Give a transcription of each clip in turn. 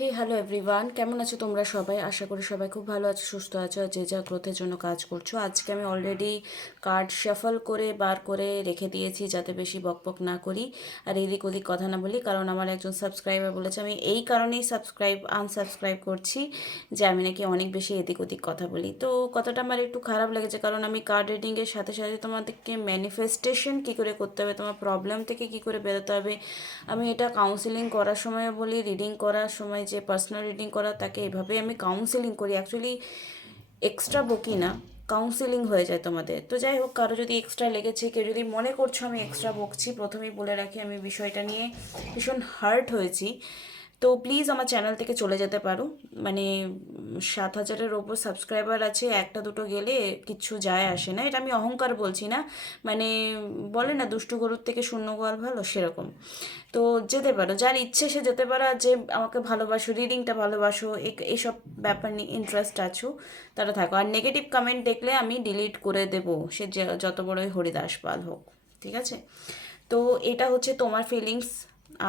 হে hello everyone, কেমন আছো তোমরা সবাই? আশা করি সবাই খুব ভালো আছো, সুস্থ আছো, আর যে যা গ্রোথের জন্য কাজ করছো। আজকে আমি অলরেডি কার্ড শাফল করে বার করে রেখে দিয়েছি, যাতে বেশি বকবক না করি আর এদিক ওদিক কথা না বলি। কারণ আমার একজন সাবস্ক্রাইবার বলেছে, আমি এই কারণেই আনসাবস্ক্রাইব করছি যে আমি নাকি অনেক বেশি এদিক ওদিক কথা বলি। তো কথাটা আমার একটু খারাপ লেগেছে, কারণ আমি কার্ড রিডিংয়ের সাথে সাথে তোমাদেরকে ম্যানিফেস্টেশন কী করে করতে হবে, তোমার প্রবলেম থেকে কী করে বেরোতে হবে, আমি এটা কাউন্সিলিং করার সময় বলি, রিডিং করার সময় যে পার্সোনাল রিডিং করা তাকে এভাবে আমি কাউন্সিলিং করি। অ্যাকচুয়ালি এক্সট্রা বকি না, কাউন্সিলিং হয়ে যায় তোমাদের। তো যাই হোক, কারো যদি এক্সট্রা লেগেছে, কেউ যদি মনে করছো আমি এক্সট্রা বকছি, প্রথমেই বলে রাখি আমি বিষয়টা নিয়ে ভীষণ হার্ট হয়েছি। তো প্লিজ আমার চ্যানেল থেকে চলে যেতে পারো। মানে 7,000-এর ওপর সাবস্ক্রাইবার আছে, একটা দুটো গেলে কিচ্ছু যায় আসে না। এটা আমি অহংকার বলছি না, মানে বলে না দুষ্টু গরুর থেকে শূন্য গোয়াল ভালো, সেরকম। তো যেতে পারো, যার ইচ্ছে সে যেতে পারো। আর যে আমাকে ভালোবাসো, রিডিংটা ভালোবাসো, এইসব ব্যাপার নিয়ে ইন্টারেস্ট আছো, তারা থাকো। আর নেগেটিভ কমেন্ট দেখলে আমি ডিলিট করে দেবো, সে যত বড়ই হরিদাস পাল হোক, ঠিক আছে? তো এটা হচ্ছে তোমার ফিলিংস,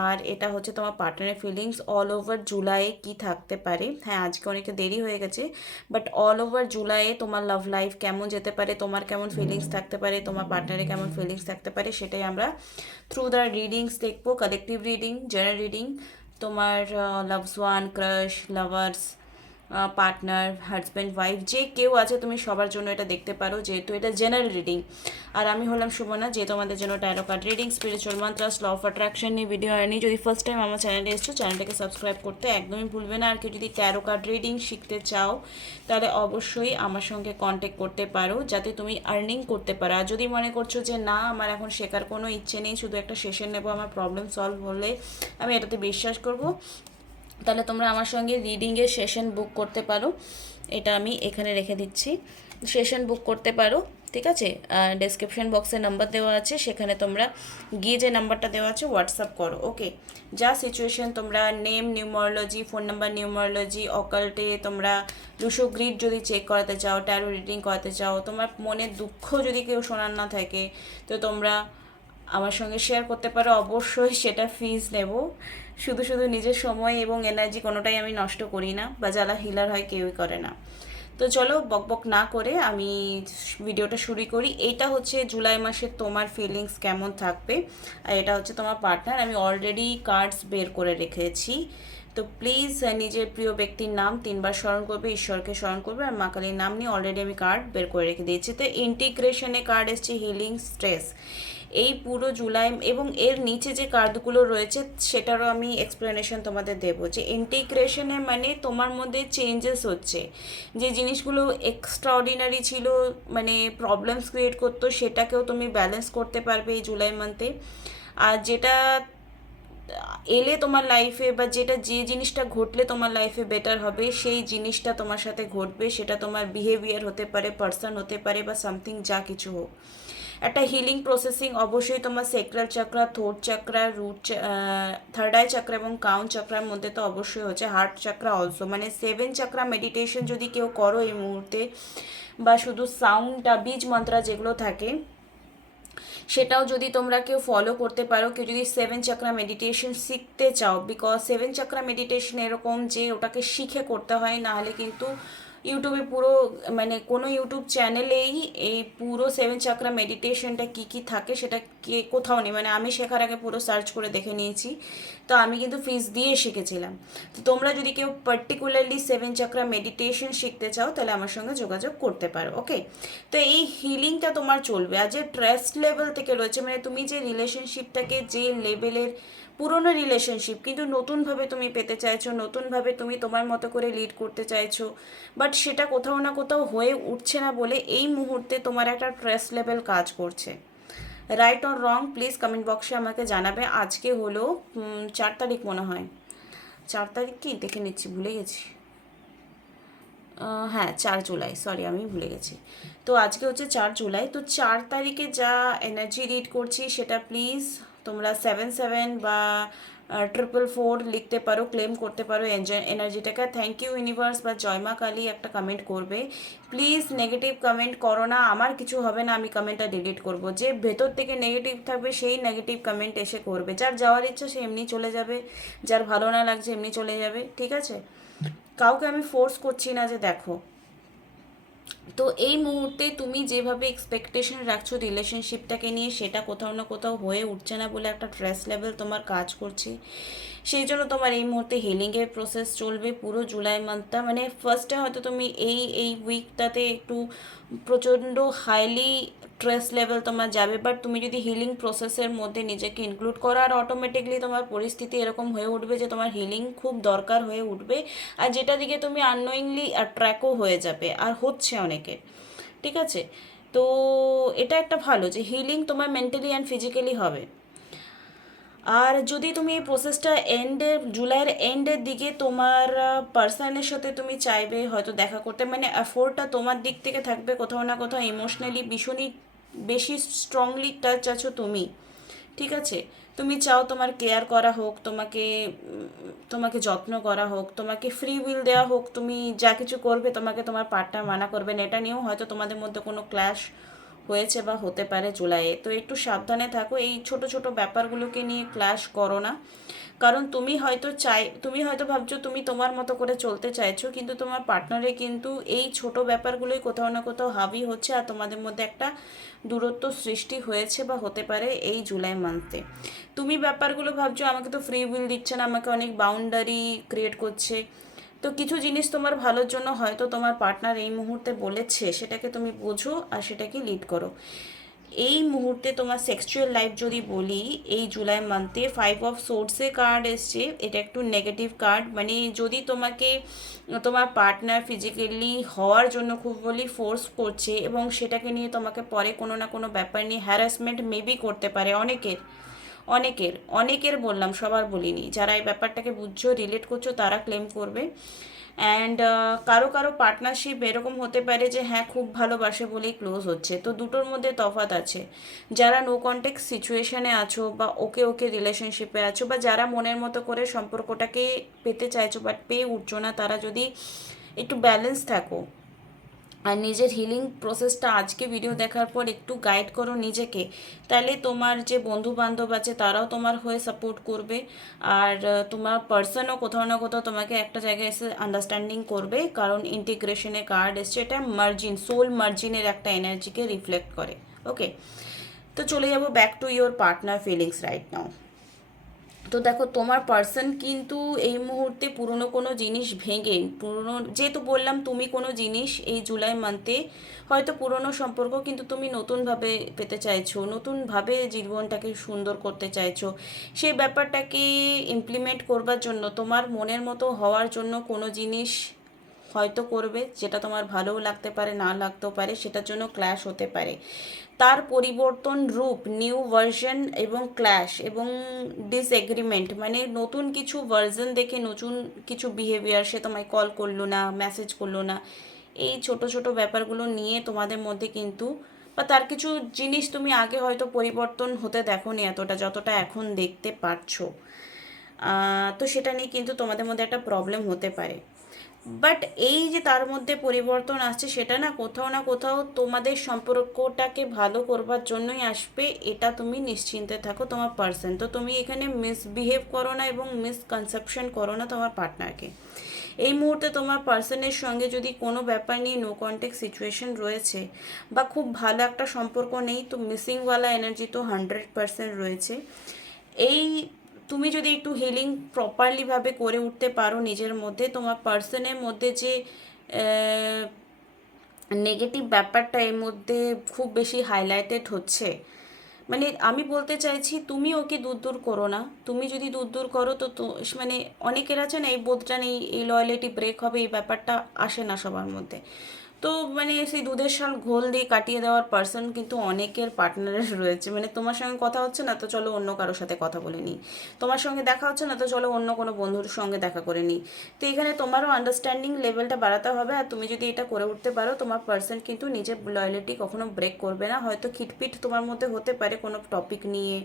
আর এটা হচ্ছে তোমার পার্টনারের ফিলিংস। অল ওভার জুলাইয়ে কী থাকতে পারে, হ্যাঁ আজকে অনেকটা দেরি হয়ে গেছে, বাট অল ওভার জুলাইয়ে তোমার লাভ লাইফ কেমন যেতে পারে, তোমার কেমন ফিলিংস থাকতে পারে, তোমার পার্টনারের কেমন ফিলিংস থাকতে পারে, সেটাই আমরা থ্রু দ্য রিডিংস দেখবো। কালেকটিভ রিডিং, জেনারেল রিডিং, তোমার loves one, crush, lovers, partner, husband, wife, যে কেউ আছে তুমি সবার জন্য এটা দেখতে পারো, যেহেতু এটা জেনারেল রিডিং। আর আমি হলাম সুমনা, যে তোমাদের জন্য tarot card reading, spiritual mantras, law of attraction নিয়ে ভিডিও আনি। যদি ফার্স্ট টাইম আমার চ্যানেলে এসছো, চ্যানেলটাকে সাবস্ক্রাইব করতে একদমই ভুলবে না। আর কেউ যদি ট্যারো কার্ড রিডিং শিখতে চাও, তাহলে অবশ্যই আমার সঙ্গে কন্ট্যাক্ট করতে পারো, যাতে তুমি আর্নিং করতে পারো। আর যদি মনে করছো যে না, আমার এখন শেখার কোনো ইচ্ছে নেই, শুধু একটা সেশন নেবো, আমার প্রবলেম সলভ হলে আমি এটাতে বিশ্বাস করব, তাহলে তোমরা আমার সঙ্গে রিডিংয়ের সেশন বুক করতে পারো। এটা আমি এখানে রেখে দিচ্ছি, সেশন বুক করতে পারো, ঠিক আছে? ডেসক্রিপশন বক্সে নাম্বার দেওয়া আছে, সেখানে তোমরা গিয়ে যে নাম্বারটা দেওয়া আছে হোয়াটসঅ্যাপ করো, ওকে? যা সিচুয়েশন, তোমরা name numerology, phone number numerology, অকাল্টে তোমরা লুসো গ্রিড যদি চেক করাতে চাও, ট্যারো রিডিং করাতে চাও, তোমার মনের দুঃখ যদি কেউ শোনার না থাকে, তো তোমরা আমার সঙ্গে শেয়ার করতে পারো। অবশ্যই সেটা ফিজ নেব। শুধু শুধু নিজের সময় এবং এনার্জি কোনোটাই আমি নষ্ট করি না, বা যারা হিলার হয় কেউই করে না। তো চলো বকবক না করে আমি ভিডিওটা শুরু করি। এইটা হচ্ছে জুলাই মাসের তোমার ফিলিংস কেমন থাকবে, আর এটা হচ্ছে তোমার পার্টনার। আমি অলরেডি কার্ডস বের করে রেখেছি। তো প্লিজ নিজের প্রিয় ব্যক্তির নাম 3বার স্মরণ করবে, ঈশ্বরকে স্মরণ করবে, আর মা কালীর নাম নিয়ে অলরেডি আমি কার্ড বের করে রেখে দিয়েছি। তো ইন্টিগ্রেশনে কার্ড এসছে হিলিং স্ট্রেস। এই পুরো জুলাই এবং এর নিচে যে কার্ডগুলো রয়েছে সেটারও আমি এক্সপ্লেনেশন তোমাদের দেবো, যে ইন্টিগ্রেশনে মানে তোমার মধ্যে চেঞ্জেস হচ্ছে, যে জিনিসগুলো এক্সট্রা অর্ডিনারি ছিল, মানে প্রবলেমস ক্রিয়েট করতো, সেটাকেও তুমি ব্যালেন্স করতে পারবে এই জুলাই মান্থে। আর যেটা এলে তোমার লাইফে, বা যে জিনিসটা ঘটলে তোমার লাইফে বেটার হবে, সেই জিনিসটা তোমার সাথে ঘটবে। সেটা তোমার বিহেভিয়ার হতে পারে, পার্সন হতে পারে, বা সামথিং যা কিছু হোক। একটা হিলিং প্রসেসিং অবশ্যই তোমার সেক্রাল চাকরা, থ্রোট চাকরা, থার্ড আই চাকরা এবং কাউন চাকরার মধ্যে তো অবশ্যই হচ্ছে। হার্ট চাকরা অলসো, মানে 7 চাকরা মেডিটেশন যদি কেউ করো এই মুহূর্তে, বা শুধু সাউন্ডটা বীজ মন্ত্রা যেগুলো থাকে সেটাও যদি তোমরা কেউ ফলো করতে পারো, কেউ যদি 7 চাকরা মেডিটেশন শিখতে চাও, বিকজ 7 চাকরা মেডিটেশন এরকম যে ওটাকে শিখে করতে হয়, নাহলে কিন্তু ইউটিউবে পুরো, মানে কোনো ইউটিউব চ্যানেলেই এই পুরো 7 চাকরা মেডিটেশনটা কী কী থাকে সেটা কোথাও নেই। মানে আমি শেখার আগে পুরো সার্চ করে দেখে নিয়েছি, তো আমি কিন্তু ফিস দিয়ে শিখেছিলাম। তো তোমরা যদি কেউ পার্টিকুলারলি 7 চাকরা মেডিটেশন শিখতে চাও, তাহলে আমার সঙ্গে যোগাযোগ করতে পারো, ওকে? তো এই হিলিংটা তোমার চলবে। আর যে ট্রাস্ট লেভেল থেকে রয়েছে, মানে তুমি যে রিলেশনশিপটাকে যে লেভেলের পুরনো রিলেশনশিপ কিন্তু নতুনভাবে তুমি পেতে চাইছো, নতুনভাবে তুমি তোমার মতো করে লিড করতে চাইছো, বাট সেটা কোথাও না কোথাও হয়ে উঠছে না বলে এই মুহূর্তে তোমার একটা ট্রাস্ট লেভেল কাজ করছে। Right or wrong please comment বক্সে আমাকে জানাবে। আজকে হলো 4 তারিখ মনে হয়, 4 তারিখ কি দেখে নিচ্ছি, ভুলে গেছি। হ্যাঁ 4 জুলাই, সরি আমি ভুলে গেছি। তো আজকে হচ্ছে 4 জুলাই। তো 4 তারিখে যা এনার্জি রিড করছি সেটা প্লিজ তোমরা 7 7 বা 444 লিখতে পারো, ক্লেম করতে পারো এনার্জিটাকে। থ্যাংক ইউ ইউনিভার্স বা জয় মা কালী একটা কমেন্ট করবে। প্লিজ নেগেটিভ কমেন্ট করো না, আমার কিছু হবে না, আমি কমেন্টটা ডিলিট করব। যে ভেতর থেকে নেগেটিভ থাকবে সেই নেগেটিভ কমেন্ট এসে করবে। যার যাওয়ার ইচ্ছা সে এমনি চলে যাবে, যার ভালো না লাগছে এমনি চলে যাবে, ঠিক আছে? কাউকে আমি ফোর্স করছি না যে দেখো। তো এই মুহূর্তে তুমি যেভাবে এক্সপেকটেশন রাখছো রিলেশনশিপটাকে নিয়ে, সেটা কোথাও না কোথাও হয়ে উঠছে না বলে একটা স্ট্রেস লেভেল তোমার কাজ করছে। সেই জন্য তোমার এই মুহূর্তে হিলিংয়ের প্রসেস চলবে পুরো জুলাই মান্থটা। মানে ফার্স্টে হয়তো তুমি এই উইকটাতে একটু প্রচণ্ড হাইলি স্ট্রেস লেভেল তোমার যাবে, বাট তুমি যদি হিলিং প্রসেসের মধ্যে নিজেকে ইনক্লুড করো, আর অটোমেটিকলি তোমার পরিস্থিতি এরকম হয়ে উঠবে যে তোমার হিলিং খুব দরকার হয়ে উঠবে, আর যেটা দিকে তুমি আননোয়িংলি অ্যাট্র্যাক্টও হয়ে যাবে, আর হচ্ছে অনেকের, ঠিক আছে? তো এটা একটা ভালো যে হিলিং তোমার মেন্টালি অ্যান্ড ফিজিক্যালি হবে। আর যদি তুমি এই প্রসেসটা জুলাইয়ের এন্ডের দিকে তোমার পার্সনের সাথে তুমি চাইবে হয়তো দেখা করতে, মানে এফোর্টটা তোমার দিক থেকে থাকবে কোথাও না কোথাও ইমোশনালি ভীষণই বেশি স্ট্রংলি টাচ আছো তুমি, ঠিক আছে? তুমি চাও তোমার কেয়ার করা হোক, তোমাকে যত্ন করা হোক, তোমাকে ফ্রি উইল দেওয়া হোক, তুমি যা কিছু করবে তোমাকে তোমার পার্টনার মানা করবেন, এটা নিয়েও হয়তো তোমাদের মধ্যে কোনো ক্ল্যাশ হয়েছে বা হতে পারে জুলাইয়ে। তো একটু সাবধানে থাকো, এই ছোট ছোট ব্যাপারগুলোকে নিয়ে ক্ল্যাশ করো না। কারণ তুমি হয়তো ভাবছো তুমি তোমার মতো করে চলতে চাইছো, কিন্তু তোমার পার্টনারে কিন্তু এই ছোট ব্যাপারগুলোই কোথাও না কোথাও হাবি হচ্ছে, আর তোমাদের মধ্যে একটা দূরত্ব সৃষ্টি হয়েছে বা হতে পারে এই জুলাই মান্থে। তুমি ব্যাপারগুলো ভাবছো আমাকে তো ফ্রি উইল দিচ্ছে না, আমাকে অনেক বাউন্ডারি ক্রিয়েট করছে। তো কিছু জিনিস তোমার ভালোর জন্য হয়তো তোমার পার্টনার এই মুহূর্তে বলেছে, সেটাকে তুমি বোঝো আর সেটাকে লিড করো। এই মুহূর্তে তোমার সেক্সুয়াল লাইফ যদি বলি, এই জুলাই মান্থে 5 অফ সোর্সে কার্ড এসছে, এটা একটু নেগেটিভ কার্ড। মানে যদি তোমাকে তোমার পার্টনার ফিজিক্যালি হওয়ার জন্য খুব বলি ফোর্স করছে, এবং সেটাকে নিয়ে তোমাকে পরে কোনো না কোনো ব্যাপার নিয়ে হ্যারাসমেন্ট মেবি করতে পারে অনেকের বললাম, সবার বলিনি। যারা এই ব্যাপারটাকে বুঝছো, রিলেট করছো, তারা ক্লেম করবে। অ্যান্ড কারো কারো পার্টনারশিপ এরকম হতে পারে যে হ্যাঁ খুব ভালোবাসে বলেই ক্লোজ হচ্ছে। তো দুটোর মধ্যে তফাৎ আছে। যারা নো কন্ট্যাক্ট সিচুয়েশনে আছো বা ওকে ওকে রিলেশনশিপে আছো, বা যারা মনের মতো করে সম্পর্কটাকে পেতে চাইছো বাট পেয়ে উঠছো না, তারা যদি একটু ব্যালেন্স থাকো আর নিজের হিলিং প্রসেসটা আজকে ভিডিও দেখার পর একটু গাইড করো নিজেকে, তাহলে তোমার যে বন্ধু বান্ধব আছে তারাও তোমার হয়ে সাপোর্ট করবে। আর তোমার পার্সনও কোথাও না কোথাও তোমাকে একটা জায়গায় এসে আন্ডারস্ট্যান্ডিং করবে, কারণ ইন্টিগ্রেশনে কার্ড এসছে, এটা মার্জিন, সোল মার্জিনের একটা এনার্জিকে রিফ্লেক্ট করে। ওকে, তো চলে যাবো back to your partner feelings right now. তো দেখো তোমার পার্সন কিন্তু এই মুহূর্তে পুরনো কোনো জিনিস ভেঙে, পুরনো যেহেতু বললাম তুমি কোনো জিনিস এই জুলাই মান্থে হয়তো পুরনো সম্পর্ক কিন্তু তুমি নতুনভাবে পেতে চাইছো, নতুনভাবে জীবনটাকে সুন্দর করতে চাইছো, সেই ব্যাপারটাকে ইমপ্লিমেন্ট করবার জন্য তোমার মনের মতো হওয়ার জন্য কোনো জিনিস হয়তো করবে, যেটা তোমার ভালোও লাগতে পারে না লাগতেও পারে, সেটার জন্য ক্ল্যাশ হতে পারে। তার পরিবর্তন রূপ, নিউ ভার্সন এবং ক্ল্যাশ এবং ডিসএগ্রিমেন্ট, মানে নতুন কিছু ভার্সন দেখে নতুন কিছু বিহেভিয়ার, সে তোমায় কল করলো না, মেসেজ করলো না, এই ছোট ছোট ব্যাপারগুলো নিয়ে তোমাদের মধ্যে কিন্তু, বা তার কিছু জিনিস তুমি আগে হয়তো পরিবর্তন হতে দেখোনি এতটা যতটা এখন দেখতে পারছো। তো সেটা নিয়ে কিন্তু তোমাদের মধ্যে একটা প্রবলেম হতে পারে। বাট এই যে তার মধ্যে পরিবর্তন আসছে, সেটা না কোথাও তোমাদের সম্পর্কটাকে ভালো করবার জন্যই আসবে, এটা তুমি নিশ্চিন্তে থাকো। তোমার পার্সন তো, তুমি এখানে মিসবিহেভ করো না এবং মিসকনসেপশন করো না তোমার পার্টনারকে। এই মুহূর্তে তোমার পার্সনের সঙ্গে যদি কোনো ব্যাপার নিয়ে নো কন্ট্যাক্ট সিচুয়েশন রয়েছে বা খুব ভালো একটা সম্পর্ক নেই, তো মিসিংওয়ালা এনার্জি তো 100% রয়েছে। এই তুমি যদি একটু হিলিং প্রপারলিভাবে করে উঠতে পারো নিজের মধ্যে, তোমার পার্সনের মধ্যে যে নেগেটিভ ব্যাপারটা এর মধ্যে খুব বেশি হাইলাইটেড হচ্ছে, মানে আমি বলতে চাইছি তুমি ওকে দূর দূর করো না। তুমি যদি দূর দূর করো তো মানে অনেকের আছে না এই বোধটা নেই, এই লয়ালিটি ব্রেক হবে, এই ব্যাপারটা আসে না সবার মধ্যে। তো মানে সেই দুধের শাল ঘোল দিয়ে কাটিয়ে দেওয়ার পার্সন কিন্তু অনেকের পার্টনারের রয়েছে। মানে তোমার সঙ্গে কথা হচ্ছে না, তো চলো অন্য কারোর সাথে কথা বলে নিই, তোমার সঙ্গে দেখা হচ্ছে না, তো চলো অন্য কোনো বন্ধুর সঙ্গে দেখা করে নিই। তো এখানে তোমারও আন্ডারস্ট্যান্ডিং লেভেলটা বাড়াতে হবে। আর তুমি যদি এটা করে উঠতে পারো, তোমার পার্সন কিন্তু নিজের লয়্যালিটি কখনো ব্রেক করবে না। হয়তো খিটপিট তোমার মধ্যে হতে পারে কোনো টপিক নিয়ে,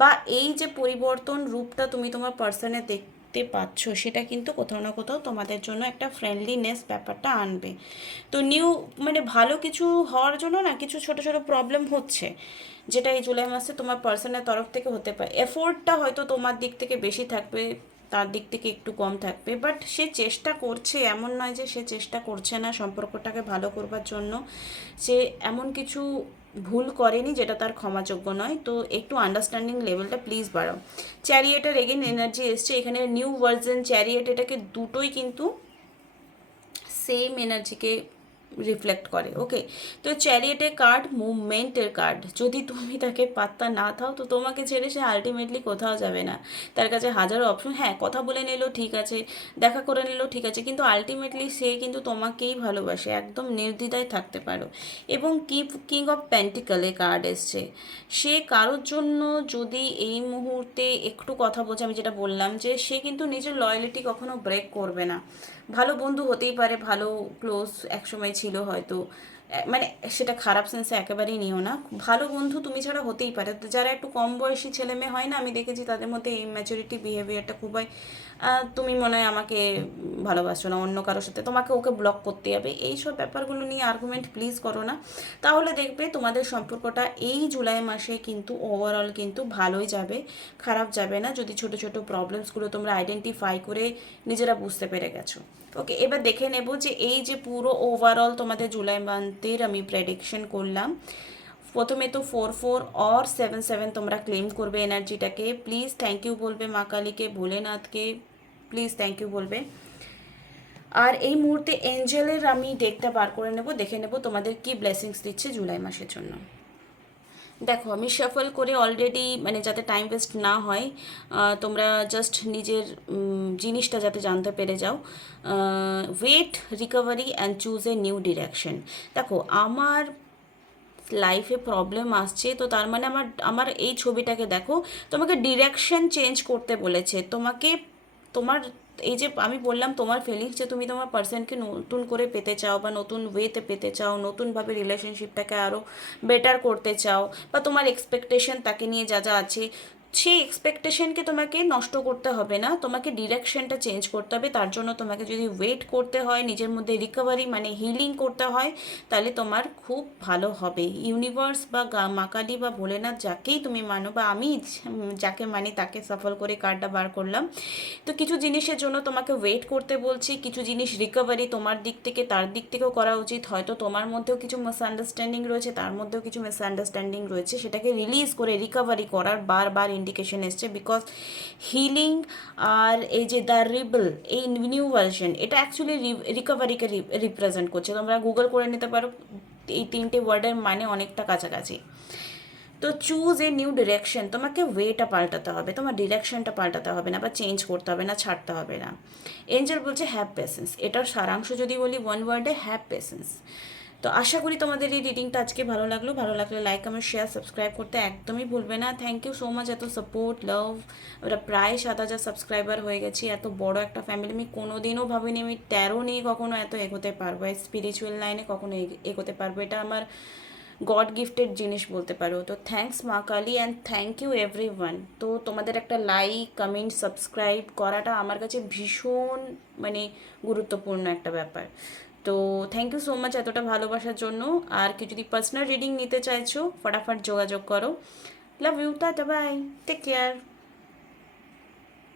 বা এই যে পরিবর্তন রূপটা তুমি তোমার পার্সনে দেখতে পাচ্ছ, সেটা কিন্তু কোথাও না কোথাও তোমাদের জন্য একটা ফ্রেন্ডলিনেস ব্যাপারটা আনবে। তো নিউ মানে ভালো কিছু হওয়ার জন্য না কিছু ছোট ছোট প্রবলেম হচ্ছে, যেটা এই জুলাই মাসে তোমার পার্সনের তরফ থেকে হতে পারে। এফোর্টটা হয়তো তোমার দিক থেকে বেশি থাকবে, তার দিক থেকে একটু কম থাকবে, বাট সে চেষ্টা করছে, এমন নয় যে সে চেষ্টা করছে না সম্পর্কটাকে ভালো করবার জন্য। সে এমন কিছু ভুল করেনি যেটা তার ক্ষমাযোগ্য নয়। তো একটু আন্ডারস্ট্যান্ডিং লেভেলটা প্লিজ বাড়াও। চ্যারিয়েটের এগেন এনার্জি এসছে এখানে, নিউ ভার্জন চ্যারিয়েট, এটাকে দুটোই কিন্তু সেম এনার্জিকে রিফ্লেক্ট করে। ওকে, তো চ্যারিয়েটের কার্ড মুভমেন্টের কার্ড। যদি তুমি তাকে পাত্তা না দাও, তো তোমাকে ছেড়ে সে আলটিমেটলি কোথাও যাবে না। তার কাছে হাজারো অপশন, হ্যাঁ কথা বলে নিল ঠিক আছে, দেখা করে নিল ঠিক আছে, কিন্তু আলটিমেটলি সে কিন্তু তোমাকেই ভালোবাসে, একদম নির্দ্বিধায় থাকতে পারো। এবং কিং অফ পেন্টিকলে কার্ড এসছে, সে কারোর জন্য যদি এই মুহূর্তে একটু কথা বলছে, আমি যেটা বললাম যে সে কিন্তু নিজের লয়্যালিটি কখনো ব্রেক করবে না। ভালো বন্ধু হতেই পারে, ভালো ক্লোজ একসময় ছিল হয়তো, মানে সেটা খারাপ সেন্সে একেবারেই নিও না। ভালো বন্ধু তুমি ছাড়া হতেই পারে। তো যারা একটু কম বয়সী ছেলে মেয়ে হয় না, আমি দেখেছি তাদের মধ্যে এই ম্যাচুরিটি বিহেভিয়ারটা খুব হয়। তুমি মনে হয় আমাকে ভালোবাসছো না, অন্য কারোর সাথে তোমাকে ওকে ব্লক করতে হবে, এইসব ব্যাপারগুলো নিয়ে আর্গুমেন্ট প্লিজ করো না। তাহলে দেখবে তোমাদের সম্পর্কটা এই জুলাই মাসে কিন্তু ওভারঅল কিন্তু ভালোই যাবে, খারাপ যাবে না, যদি ছোট ছোট প্রবলেমসগুলো তোমরা আইডেন্টিফাই করে নিজেরা বুঝতে পেরে গেছো। ওকে, এবার দেখে নেব যে এই যে পুরো ওভারঅল তোমাদের জুলাই মান্থের আমি প্রেডিকশন করলাম। প্রথমে তো 4 4 और 7 7 তোমরা ক্লেম করবে এনার্জিটাকে। প্লিজ থ্যাংক ইউ বলবে মা কালীকে, ভোলেনাথকে প্লিজ থ্যাংক ইউ বলবে। আর এই মুহূর্তে এঞ্জেলের আমি ডেকটা বার করে নেব, দেখে নেব তোমাদের কি ব্লেসিংস দিচ্ছে জুলাই মাসের জন্য। দেখো আমি শাফল করে অলরেডি, মানে যাতে টাইম ওয়েস্ট না হয়, তোমরা জাস্ট নিজের জিনিসটা যাতে জানতে পেরে যাও। Wait, recovery and choose a new direction. দেখো আমার লাইফে প্রবলেম আসছে, তো তার মানে আমার আমার এই ছবিটাকে দেখো, তোমাকে ডিরেকশন চেঞ্জ করতে বলেছে। তোমাকে তোমার এই যে আমি বললাম তোমার ফিলিংস, যে তুমি তোমার পার্সনকে নতুন করে পেতে চাও, বা নতুন ওয়েতে পেতে চাও, নতুনভাবে রিলেশনশিপটাকে আরও বেটার করতে চাও, বা তোমার এক্সপেকটেশন তাকে নিয়ে যা যা আছে, সেই এক্সপেকটেশনকে তোমাকে নষ্ট করতে হবে না, তোমাকে ডিরেকশনটা চেঞ্জ করতে হবে। তার জন্য তোমাকে যদি ওয়েট করতে হয়, নিজের মধ্যে রিকভারি মানে হিলিং করতে হয়, তাহলে তোমার খুব ভালো হবে। ইউনিভার্স বা মা কালী বা ভোলেনাথ যাকেই তুমি মানো, বা আমি যাকে মানি তাকে সফল করে কার্ডটা বার করলাম। তো কিছু জিনিসের জন্য তোমাকে ওয়েট করতে বলছি, কিছু জিনিস রিকভারি তোমার দিক থেকে তার দিক থেকেও করা উচিত। হয়তো তোমার মধ্যেও কিছু মিসআন্ডারস্ট্যান্ডিং রয়েছে, তার মধ্যেও কিছু মিসআন্ডারস্ট্যান্ডিং রয়েছে, সেটাকে রিলিজ করে রিকভারি করার বারবার ইন্ডিকেশন এসছে। বিকজ হিলিং আর এই যে দ্য রিবল, এই নিউ ভার্সন, এটা অ্যাকচুয়ালি রিকভারিকে রিপ্রেজেন্ট করছে। তোমরা গুগল করে নিতে পারো, এই তিনটে ওয়ার্ডের মানে অনেকটা কাছাকাছি। তো চুজ এ নিউ ডিরেকশন, তোমাকে ওয়েটা পাল্টাতে হবে, তোমার ডিরেকশনটা পাল্টাতে হবে না, বা চেঞ্জ করতে হবে না, ছাড়তে হবে না। এঞ্জেল বলছে হ্যাভ পেশেন্স, এটার সারাংশ যদি বলি ওয়ান ওয়ার্ডে, হ্যাভ পেশেন্স। তো আশা করি তোমাদের এই রিডিংটা আজকে ভালো লাগলো। ভালো লাগলে লাইক কমেন্ট শেয়ার সাবস্ক্রাইব করতে একদমই ভুলবে না। থ্যাংক ইউ সো মাচ, এত সাপোর্ট লাভ। ওরা প্রায় 7,000 সাবস্ক্রাইবার হয়ে গেছি, এত বড় একটা ফ্যামিলি আমি কোনোদিনও ভাবিনি আমি 13 নিয়ে কখনো এত এগোতে পারবো, স্পিরিচুয়াল লাইনে কখনো এগোতে পারবো। এটা আমার গড গিফটেড জিনিস বলতে পারো। তো thanks Maa Kali, and thank you everyone. তো তোমাদের একটা লাইক কমেন্ট সাবস্ক্রাইব করাটা আমার কাছে ভীষণ মানে গুরুত্বপূর্ণ একটা ব্যাপার। তো থ্যাংক ইউ সো মাচ এতটা ভালোবাসার জন্য। আর কি যদি পার্সোনাল রিডিং নিতে চাইছো, ফটাফট যোগাযোগ করো। Love you, tata, bye, take care.